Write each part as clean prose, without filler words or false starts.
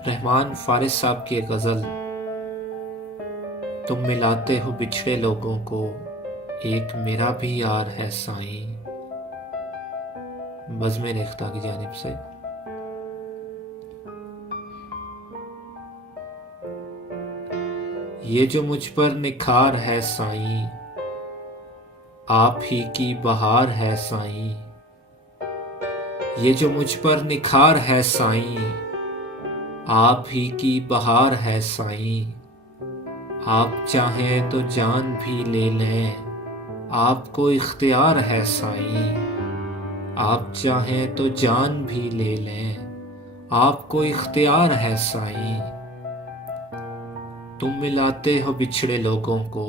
रहमान फारिस साहब की एक गज़ल। तुम मिलाते हो बिछड़े लोगों को, एक मेरा भी यार है साईं। बज़्म रेख्ता की जानिब से। ये जो मुझ पर निखार है साईं, आप ही की बहार है साईं। ये जो मुझ पर निखार है साईं, आप ही की बहार है साईं। आप चाहें तो जान भी ले लें, आपको इख्तियार है साईं। आप चाहें तो जान भी ले लें, आपको इख्तियार है साईं। तुम मिलाते हो बिछड़े लोगों को,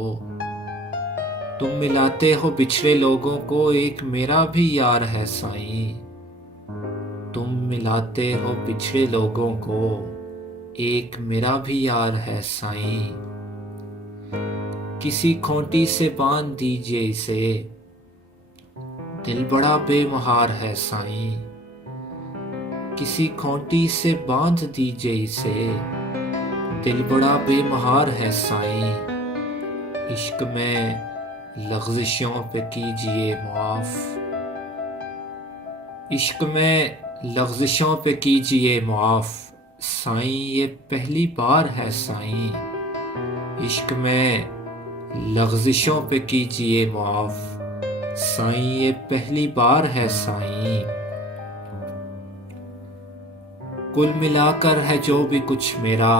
तुम मिलाते हो बिछड़े लोगों को, एक मेरा भी यार है साईं। तुम मिलाते हो बिछड़े लोगों को, एक मेरा भी यार है साईं। किसी खूंटी से बांध दीजिए इसे, दिल बड़ा बेमहार है साईं। किसी खूंटी से बांध दीजिए इसे, दिल बड़ा बेमहार है साईं। इश्क में लग़ज़िशों पे कीजिए मुआफ़, इश्क में लग़ज़िशों पे कीजिए मुआफ़ साईं। ये पहली बार है साईं। इश्क में लग़ज़िशों पे कीजिए मुआफ़ साईं, ये पहली बार है साईं। कुल मिलाकर है जो भी कुछ मेरा,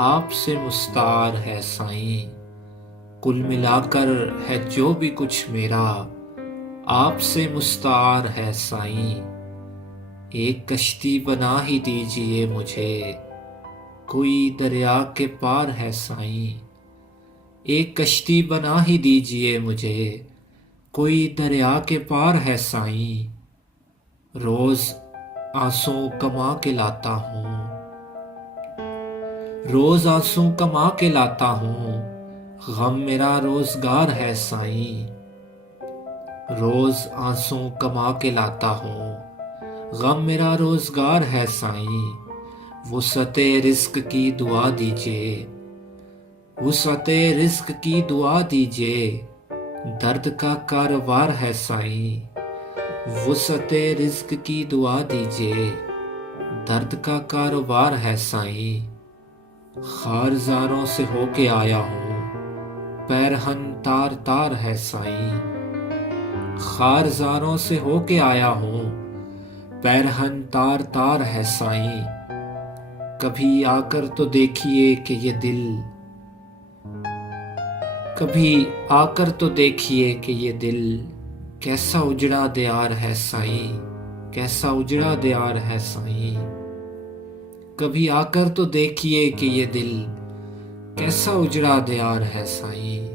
आपसे मुस्तार है साईं। कुल मिलाकर है जो भी कुछ मेरा, आपसे मुस्तार है साईं। एक कश्ती बना ही दीजिए मुझे, कोई दरिया के पार है साईं। एक कश्ती बना ही दीजिए मुझे, कोई दरिया के पार है साईं। रोज आंसू कमा के लाता हूँ, रोज आंसू कमा के लाता हूँ, गम मेरा रोजगार है साईं। रोज आंसू कमा के लाता हूँ, गम मेरा रोजगार है साईं। वुसअते रिज़्क़ की दुआ दीजिए, वुसअते रिज़्क़ की दुआ दीजिए, दर्द का कारोबार है साईं। वुसअते रिज़्क़ की दुआ दीजिए, दर्द का कारोबार है साईं। ख़ारज़ारों से होके आया हूँ, पैरहन तार तार है साईं। ख़ारज़ारों से होके आया हूँ, पैरहन तार तार है साईं। कभी आकर तो देखिए कि ये दिल, कभी आकर तो देखिए कि ये दिल कैसा उजड़ा दियार है साईं, कैसा उजड़ा दियार है साईं। कभी आकर तो देखिए कि ये दिल कैसा उजड़ा दियार है साईं।